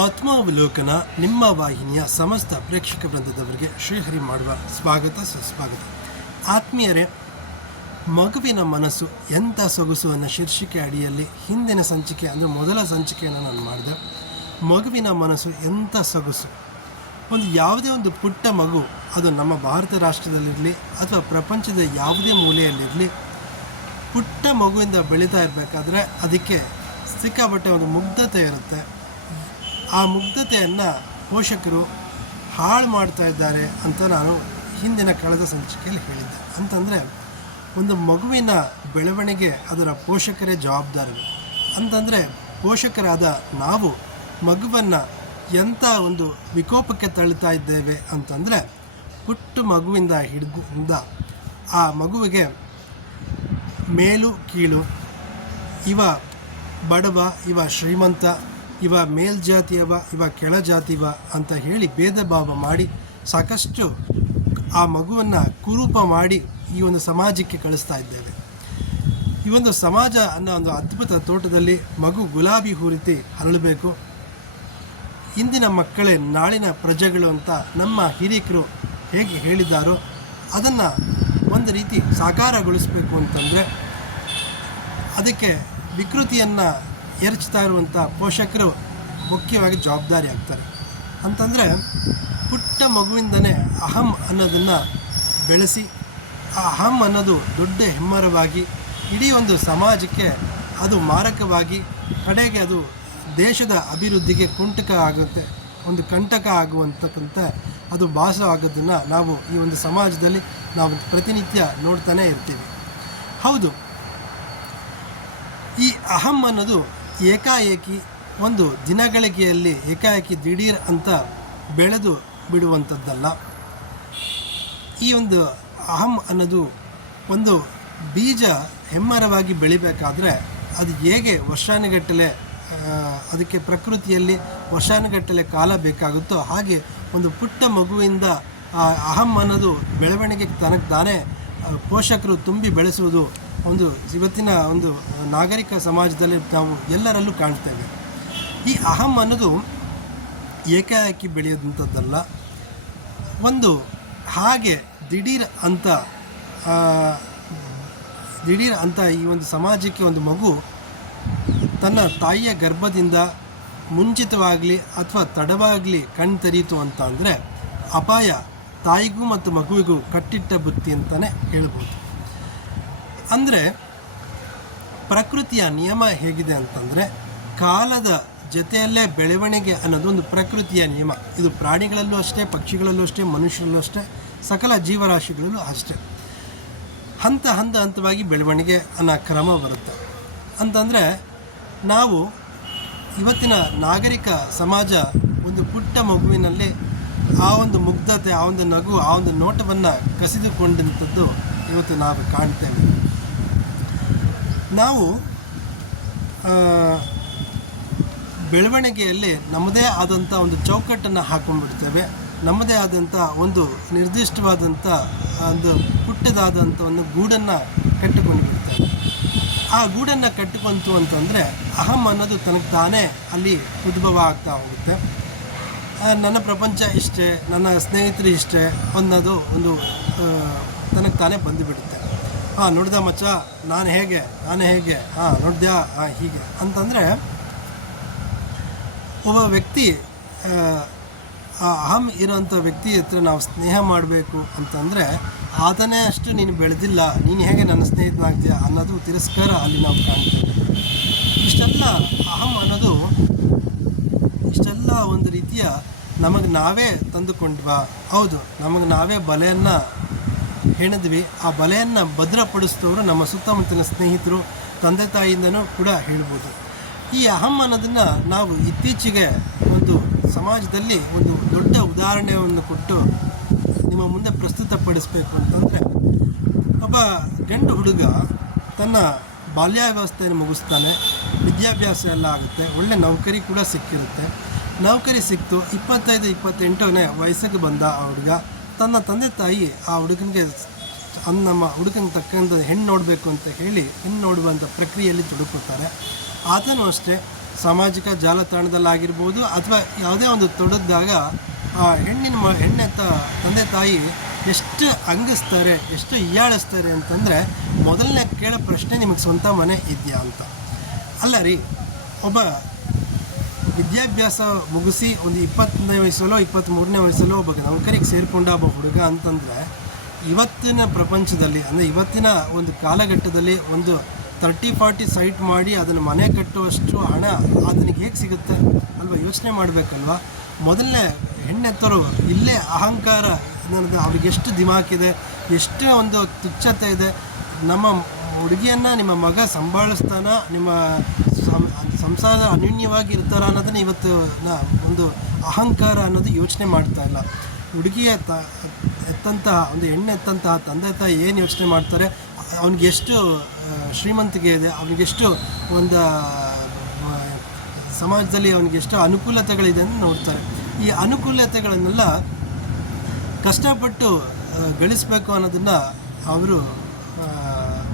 ಆತ್ಮಾವಲೋಕನ ನಿಮ್ಮ ವಾಹಿನಿಯ ಸಮಸ್ತ ಪ್ರೇಕ್ಷಕ ವೃಂದದವರಿಗೆ ಶ್ರೀಹರಿ ಮಾಡುವ ಸ್ವಾಗತ, ಸುಸ್ವಾಗತ. ಆತ್ಮೀಯರೇ, ಮಗುವಿನ ಮನಸ್ಸು ಎಂಥ ಸೊಗಸು ಅನ್ನೋ ಶೀರ್ಷಿಕೆ ಅಡಿಯಲ್ಲಿ ಹಿಂದಿನ ಸಂಚಿಕೆ ಅಂದರೆ ಮೊದಲ ಸಂಚಿಕೆಯನ್ನು ನಾನು ಮಾಡಿದೆ. ಮಗುವಿನ ಮನಸ್ಸು ಎಂಥ ಸೊಗಸು? ಒಂದು ಯಾವುದೇ ಒಂದು ಪುಟ್ಟ ಮಗು, ಅದು ನಮ್ಮ ಭಾರತ ರಾಷ್ಟ್ರದಲ್ಲಿರಲಿ ಅಥವಾ ಪ್ರಪಂಚದ ಯಾವುದೇ ಮೂಲೆಯಲ್ಲಿರಲಿ, ಪುಟ್ಟ ಮಗುವಿಂದ ಬೆಳೀತಾ ಇರಬೇಕಾದ್ರೆ ಅದಕ್ಕೆ ಸಿಕ್ಕಾಪಟ್ಟೆ ಒಂದು ಮುಗ್ಧತೆ ಇರುತ್ತೆ. ಆ ಮುಗ್ಧತೆಯನ್ನು ಪೋಷಕರು ಹಾಳು ಮಾಡ್ತಾ ಇದ್ದಾರೆ ಅಂತ ನಾನು ಹಿಂದಿನ ಕಳೆದ ಸಂಚಿಕೆಯಲ್ಲಿ ಹೇಳಿದ್ದೆ. ಅಂತಂದರೆ ಒಂದು ಮಗುವಿನ ಬೆಳವಣಿಗೆ ಅದರ ಪೋಷಕರೇ ಜವಾಬ್ದಾರಿ ಅಂತಂದರೆ ಪೋಷಕರಾದ ನಾವು ಮಗುವನ್ನು ಎಂಥ ಒಂದು ವಿಕೋಪಕ್ಕೆ ತಳ್ಳುತ್ತಾ ಇದ್ದೇವೆ ಅಂತಂದರೆ ಪುಟ್ಟು ಮಗುವಿಂದ ಹಿಡಿದಿಂದ ಆ ಮಗುವಿಗೆ ಮೇಲು, ಕೀಳು, ಇವ ಬಡವ, ಇವ ಶ್ರೀಮಂತ ಇವ ಮೇಲ್ಜಾತಿಯವ ಇವ ಕೆಳ ಜಾತಿವ ಅಂತ ಹೇಳಿ ಭೇದ ಭಾವ ಮಾಡಿ ಸಾಕಷ್ಟು ಆ ಮಗುವನ್ನು ಕುರೂಪ ಮಾಡಿ ಈ ಒಂದು ಸಮಾಜಕ್ಕೆ ಕಳಿಸ್ತಾ ಇದ್ದೇವೆ. ಈ ಒಂದು ಸಮಾಜ ಅನ್ನೋ ಒಂದು ಅದ್ಭುತ ತೋಟದಲ್ಲಿ ಮಗು ಗುಲಾಬಿ ಹೂರಿತಿ ಅರಳಬೇಕು. ಇಂದಿನ ಮಕ್ಕಳೇ ನಾಳಿನ ಪ್ರಜೆಗಳು ಅಂತ ನಮ್ಮ ಹಿರಿಯಕರು ಹೇಗೆ ಹೇಳಿದ್ದಾರೋ ಅದನ್ನು ಒಂದು ರೀತಿ ಸಾಕಾರಗೊಳಿಸಬೇಕು ಅಂತಂದರೆ ಅದಕ್ಕೆ ವಿಕೃತಿಯನ್ನು ಎರಚ್ತಾ ಇರುವಂಥ ಪೋಷಕರು ಮುಖ್ಯವಾಗಿ ಜವಾಬ್ದಾರಿ ಆಗ್ತಾರೆ. ಅಂತಂದರೆ ಪುಟ್ಟ ಮಗುವಿಂದನೇ ಅಹಂ ಅನ್ನೋದನ್ನು ಬೆಳೆಸಿ, ಆ ಅಹಂ ಅನ್ನೋದು ದೊಡ್ಡ ಹೆಮ್ಮರವಾಗಿ, ಇಡೀ ಒಂದು ಸಮಾಜಕ್ಕೆ ಅದು ಮಾರಕವಾಗಿ, ಕಡೆಗೆ ಅದು ದೇಶದ ಅಭಿವೃದ್ಧಿಗೆ ಕುಂಟಕ ಆಗುತ್ತೆ, ಒಂದು ಕಂಟಕ ಆಗುವಂತಕ್ಕಂಥ ಅದು ಭಾಸವಾಗೋದನ್ನು ನಾವು ಈ ಒಂದು ಸಮಾಜದಲ್ಲಿ ನಾವು ಪ್ರತಿನಿತ್ಯ ನೋಡ್ತಾನೇ ಇರ್ತೀವಿ. ಹೌದು, ಈ ಅಹಂ ಅನ್ನೋದು ಏಕಾಏಕಿ ಒಂದು ದಿನಗಳಿಗೆಯಲ್ಲಿ ಏಕಾಏಕಿ ದಿಢೀರ್ ಅಂತ ಬೆಳೆದು ಬಿಡುವಂಥದ್ದಲ್ಲ ಈ ಒಂದು ಅಹಂ ಅನ್ನೋದು ಒಂದು ಬೀಜ ಹೆಮ್ಮರವಾಗಿ ಬೆಳಿಬೇಕಾದ್ರೆ ಅದು ಹೇಗೆ ವರ್ಷಾನುಗಟ್ಟಲೆ ಅದಕ್ಕೆ ಪ್ರಕೃತಿಯಲ್ಲಿ ವರ್ಷಾನುಗಟ್ಟಲೆ ಕಾಲ ಬೇಕಾಗುತ್ತೋ ಹಾಗೆ ಒಂದು ಪುಟ್ಟ ಮಗುವಿಂದ ಆ ಅಹಂ ಅನ್ನೋದು ಬೆಳವಣಿಗೆಗೆ ತನಗೆ ತಾನೇ ಪೋಷಕರು ತುಂಬಿ ಬೆಳೆಸುವುದು ಒಂದು ಇವತ್ತಿನ ಒಂದು ನಾಗರಿಕ ಸಮಾಜದಲ್ಲಿ ನಾವು ಎಲ್ಲರಲ್ಲೂ ಕಾಣ್ತೇವೆ ಈ ಅಹಂ ಅನ್ನೋದು ಏಕಾಏಕಿ ಬೆಳೆಯೋದಂಥದ್ದಲ್ಲ ಒಂದು ಹಾಗೆ ದಿಢೀರ್ ಅಂತ ದಿಢೀರ್ ಅಂತ ಈ ಒಂದು ಸಮಾಜಕ್ಕೆ ಒಂದು ಮಗು ತನ್ನ ತಾಯಿಯ ಗರ್ಭದಿಂದ ಮುಂಚಿತವಾಗಲಿ ಅಥವಾ ತಡವಾಗಲಿ ಕಣ್ ತೆರೀತು ಅಂತ ಅಂದರೆ ಅಪಾಯ ತಾಯಿಗೂ ಮತ್ತು ಮಗುವಿಗೂ ಕಟ್ಟಿಟ್ಟ ಬುತ್ತಿ ಅಂತಲೇ ಹೇಳ್ಬೋದು. ಅಂದರೆ ಪ್ರಕೃತಿಯ ನಿಯಮ ಹೇಗಿದೆ ಅಂತಂದರೆ ಕಾಲದ ಜೊತೆಯಲ್ಲೇ ಬೆಳವಣಿಗೆ ಅನ್ನೋದು ಒಂದು ಪ್ರಕೃತಿಯ ನಿಯಮ. ಇದು ಪ್ರಾಣಿಗಳಲ್ಲೂ ಅಷ್ಟೇ, ಪಕ್ಷಿಗಳಲ್ಲೂ ಅಷ್ಟೇ, ಮನುಷ್ಯರಲ್ಲೂ ಅಷ್ಟೇ, ಸಕಲ ಜೀವರಾಶಿಗಳಲ್ಲೂ ಅಷ್ಟೇ. ಹಂತ ಹಂತ ಹಂತವಾಗಿ ಬೆಳವಣಿಗೆ ಅನ್ನೋ ಕ್ರಮ ಬರುತ್ತೆ. ಅಂತಂದರೆ ನಾವು ಇವತ್ತಿನ ನಾಗರಿಕ ಸಮಾಜ ಒಂದು ಪುಟ್ಟ ಮಗುವಿನಲ್ಲಿ ಆ ಒಂದು ಮುಗ್ಧತೆ, ಆ ಒಂದು ನಗು, ಆ ಒಂದು ನೋಟವನ್ನು ಕಸಿದುಕೊಂಡಂಥದ್ದು ಇವತ್ತು ನಾವು ಕಾಣ್ತೇವೆ. ನಾವು ಬೆಳವಣಿಗೆಯಲ್ಲಿ ನಮ್ಮದೇ ಆದಂಥ ಒಂದು ಚೌಕಟ್ಟನ್ನು ಹಾಕ್ಕೊಂಡ್ಬಿಡ್ತೇವೆ ನಮ್ಮದೇ ಆದಂಥ ಒಂದು ನಿರ್ದಿಷ್ಟವಾದಂಥ ಒಂದು ಪುಟ್ಟದಾದಂಥ ಒಂದು ಗೂಡನ್ನು ಕಟ್ಟಿಕೊಂಡು ಬಿಡ್ತೇವೆ ಆ ಗೂಡನ್ನು ಕಟ್ಟಿಕೊಂತು ಅಂತಂದರೆ ಅಹಂ ಅನ್ನೋದು ತನಗೆ ತಾನೇ ಅಲ್ಲಿ ಉದ್ಭವ ಆಗ್ತಾ ಹೋಗುತ್ತೆ. ನನ್ನ ಪ್ರಪಂಚ ಇಷ್ಟೇ, ನನ್ನ ಸ್ನೇಹಿತರು ಇಷ್ಟೇ ಅನ್ನೋದು ಒಂದು ತನಗೆ ತಾನೇ ಬಂದುಬಿಡುತ್ತೆ. ಹಾಂ ನೋಡಿದ ಮಚ್ಚ? ನಾನು ಹೇಗೆ? ನಾನು ಹೇಗೆ? ಹಾಂ ನೋಡಿದ್ಯಾ? ಹಾಂ ಹೀಗೆ. ಅಂತಂದರೆ ಒಬ್ಬ ವ್ಯಕ್ತಿ ಆ, ಅಹಂ ಇರೋಂಥ ವ್ಯಕ್ತಿ ಹತ್ರ ನಾವು ಸ್ನೇಹ ಮಾಡಬೇಕು ಅಂತಂದರೆ ಆತನೇ ಅಷ್ಟು ನೀನು ಬೆಳೆದಿಲ್ಲ ನೀನು ಹೇಗೆ ನನ್ನ ಸ್ನೇಹಿತನಾಗ್ತೀಯ ಅನ್ನೋದು ತಿರಸ್ಕಾರ ಅಲ್ಲಿ ನಾವು ಕಾಣ್ತೀವಿ. ಇಷ್ಟೆಲ್ಲ ಅಹಂ ಅನ್ನೋದು ಇಷ್ಟೆಲ್ಲ ಒಂದು ರೀತಿಯ ನಮಗೆ ನಾವೇ ತಂದುಕೊಂಡ್ವಾ? ಹೌದು ನಮಗೆ ನಾವೇ ಬಲೆಯನ್ನು ಹೆಣದ್ವಿ ಆ ಬಲೆಯನ್ನು ಭದ್ರಪಡಿಸಿದವರು ನಮ್ಮ ಸುತ್ತಮುತ್ತಲಿನ ಸ್ನೇಹಿತರು, ತಂದೆ ತಾಯಿಯಿಂದನೂ ಕೂಡ ಹೇಳ್ಬೋದು. ಈ ಅಹಂ ಅನ್ನೋದನ್ನು ನಾವು ಇತ್ತೀಚೆಗೆ ಒಂದು ಸಮಾಜದಲ್ಲಿ ಒಂದು ದೊಡ್ಡ ಉದಾಹರಣೆಯನ್ನು ಕೊಟ್ಟು ನಿಮ್ಮ ಮುಂದೆ ಪ್ರಸ್ತುತಪಡಿಸಬೇಕು ಅಂತಂದರೆ, ಒಬ್ಬ ಗಂಡು ಹುಡುಗ ತನ್ನ ಬಾಲ್ಯಾವಸ್ಥೆಯನ್ನು ಮುಗಿಸ್ತಾನೆ. ವಿದ್ಯಾಭ್ಯಾಸ ಎಲ್ಲ ಆಗುತ್ತೆ. ಒಳ್ಳೆ ನೌಕರಿ ಕೂಡ ಸಿಕ್ಕಿರುತ್ತೆ. ನೌಕರಿ ಸಿಕ್ತು. ಇಪ್ಪತ್ತೈದು, ಇಪ್ಪತ್ತೆಂಟನೇ ವಯಸ್ಸಿಗೆ ಬಂದ ಆ ಹುಡುಗ. ತನ್ನ ತಂದೆ ತಾಯಿ ಆ ಹುಡುಗನಿಗೆ ನಮ್ಮ ಹುಡುಗನ ತಕ್ಕಂಥ ಹೆಣ್ಣು ನೋಡಬೇಕು ಅಂತ ಹೇಳಿ ಹೆಣ್ಣು ನೋಡುವಂಥ ಪ್ರಕ್ರಿಯೆಯಲ್ಲಿ ತೊಡಕೋತಾರೆ ಆತನೂ ಅಷ್ಟೇ ಸಾಮಾಜಿಕ ಜಾಲತಾಣದಲ್ಲಾಗಿರ್ಬೋದು ಅಥವಾ ಯಾವುದೇ ಒಂದು ತೊಡಗಿದಾಗ ಆ ಹೆಣ್ಣಿನ ಮ, ಹೆಣ್ಣೆ ತಂದೆ ತಾಯಿ ಎಷ್ಟು ಅಂಗಿಸ್ತಾರೆ, ಎಷ್ಟು ಹೀಯಾಳಿಸ್ತಾರೆ ಅಂತಂದರೆ ಮೊದಲನೇ ಕೇಳೋ ಪ್ರಶ್ನೆ ನಿಮಗೆ ಸ್ವಂತ ಮನೆ ಇದೆಯಾ ಅಂತ. ಅಲ್ಲ ರೀ, ಒಬ್ಬ ವಿದ್ಯಾಭ್ಯಾಸ ಮುಗಿಸಿ ಒಂದು ಇಪ್ಪತ್ತನೇ ವಯಸ್ಸಲ್ಲೋ ಇಪ್ಪತ್ತ್ಮೂರನೇ ವಯಸ್ಸಲ್ಲೋ ಒಬ್ಬ ನೌಕರಿಗೆ ಸೇರಿಕೊಂಡ ಒಬ್ಬ ಹುಡುಗ ಅಂತಂದರೆ, ಇವತ್ತಿನ ಪ್ರಪಂಚದಲ್ಲಿ, ಅಂದರೆ ಇವತ್ತಿನ ಒಂದು ಕಾಲಘಟ್ಟದಲ್ಲಿ ಒಂದು ತರ್ಟಿ ಫಾರ್ಟಿ ಸೈಟ್ ಮಾಡಿ ಅದನ್ನು ಮನೆ ಕಟ್ಟುವಷ್ಟು ಹಣ ಅದನಿಗೆ ಹೇಗೆ ಸಿಗುತ್ತೆ ಅಲ್ವಾ? ಯೋಚನೆ ಮಾಡಬೇಕಲ್ವಾ? ಮೊದಲನೇ ಹೆಣ್ಣೆತ್ತರು ಇಲ್ಲೇ ಅಹಂಕಾರ ನನ್ನದು ಅವ್ರಿಗೆ ಎಷ್ಟು ದಿಮಾಕಿದೆ ಎಷ್ಟು ಒಂದು ತುಚ್ಛತೆ ಇದೆ, ನಮ್ಮ ಹುಡುಗಿಯನ್ನು ನಿಮ್ಮ ಮಗ ಸಂಭಾಳಿಸ್ತಾನ, ನಿಮ್ಮ ಸಂಸಾರ ಅನ್ಯೂನ್ಯವಾಗಿ ಇರ್ತಾರ ಅನ್ನೋದನ್ನ ಇವತ್ತು ಒಂದು ಅಹಂಕಾರ ಅನ್ನೋದು ಯೋಚನೆ ಮಾಡ್ತಾ ಇಲ್ಲ. ಹುಡುಗಿಯ ತ ಎತ್ತಂತಹ ಒಂದು ಹೆಣ್ಣು ಎತ್ತಂತಹ ತಂದೆ ತಾಯಿ ಏನು ಯೋಚನೆ ಮಾಡ್ತಾರೆ, ಅವ್ನಿಗೆ ಎಷ್ಟು ಶ್ರೀಮಂತಿಕೆ ಇದೆ ಅವನಿಗೆಷ್ಟು ಒಂದು ಸಮಾಜದಲ್ಲಿ ಅವನಿಗೆ ಎಷ್ಟು ಅನುಕೂಲತೆಗಳಿದೆ ಅಂತ ನೋಡ್ತಾರೆ. ಈ ಅನುಕೂಲತೆಗಳನ್ನೆಲ್ಲ ಕಷ್ಟಪಟ್ಟು ಗಳಿಸ್ಬೇಕು ಅನ್ನೋದನ್ನು ಅವರು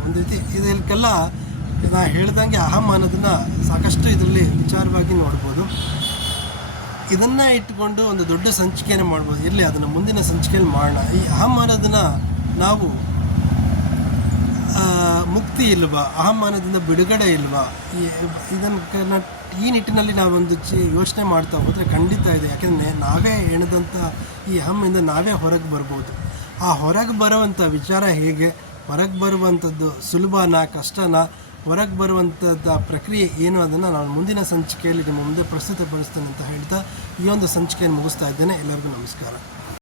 ಒಂದು ರೀತಿ ಇದಕ್ಕೆಲ್ಲ ನಾ ಹೇಳ್ದಂಗೆ ಅಹಂ ಅನ್ನೋದನ್ನು ಸಾಕಷ್ಟು ಇದರಲ್ಲಿ ವಿಚಾರವಾಗಿ ನೋಡ್ಬೋದು. ಇದನ್ನು ಇಟ್ಕೊಂಡು ಒಂದು ದೊಡ್ಡ ಸಂಚಿಕೆಯನ್ನು ಮಾಡ್ಬೋದು. ಇರಲಿ, ಅದನ್ನು ಮುಂದಿನ ಸಂಚಿಕೆಯಲ್ಲಿ ಮಾಡೋಣ. ಈ ಅಹಂ ಅನ್ನೋದನ್ನು ನಾವು ಮುಕ್ತಿ ಇಲ್ವಾ, ಅಹಮಾನದಿಂದ ಬಿಡುಗಡೆ ಇಲ್ವಾ, ಈ, ಇದನ್ನು ಈ ನಿಟ್ಟಿನಲ್ಲಿ ನಾವೊಂದು ಚಿ, ಯೋಚನೆ ಮಾಡ್ತಾ ಹೋದರೆ ಖಂಡಿತ ಇದೆ. ಯಾಕೆಂದರೆ ನಾವೇ ಹೆಣದಂಥ ಈ ಅಹಮ್ಮಿಂದ ನಾವೇ ಹೊರಗೆ ಬರ್ಬೋದು. ಆ ಹೊರಗೆ ಬರುವಂಥ ವಿಚಾರ ಹೇಗೆ? ಹೊರಗೆ ಬರುವಂಥದ್ದು ಸುಲಭನಾ, ಕಷ್ಟನಾ? ಹೊರಗೆ ಬರುವಂಥದ್ದು ಪ್ರಕ್ರಿಯೆ ಏನು ಅದನ್ನು ನಾನು ಮುಂದಿನ ಸಂಚಿಕೆಯಲ್ಲಿ ನಿಮ್ಮ ಮುಂದೆ ಪ್ರಸ್ತುತಪಡಿಸ್ತೇನೆ ಅಂತ ಹೇಳ್ತಾ ಈ ಒಂದು ಸಂಚಿಕೆಯನ್ನು ಮುಗಿಸ್ತಾ ಇದ್ದೇನೆ. ಎಲ್ಲರಿಗೂ ನಮಸ್ಕಾರ.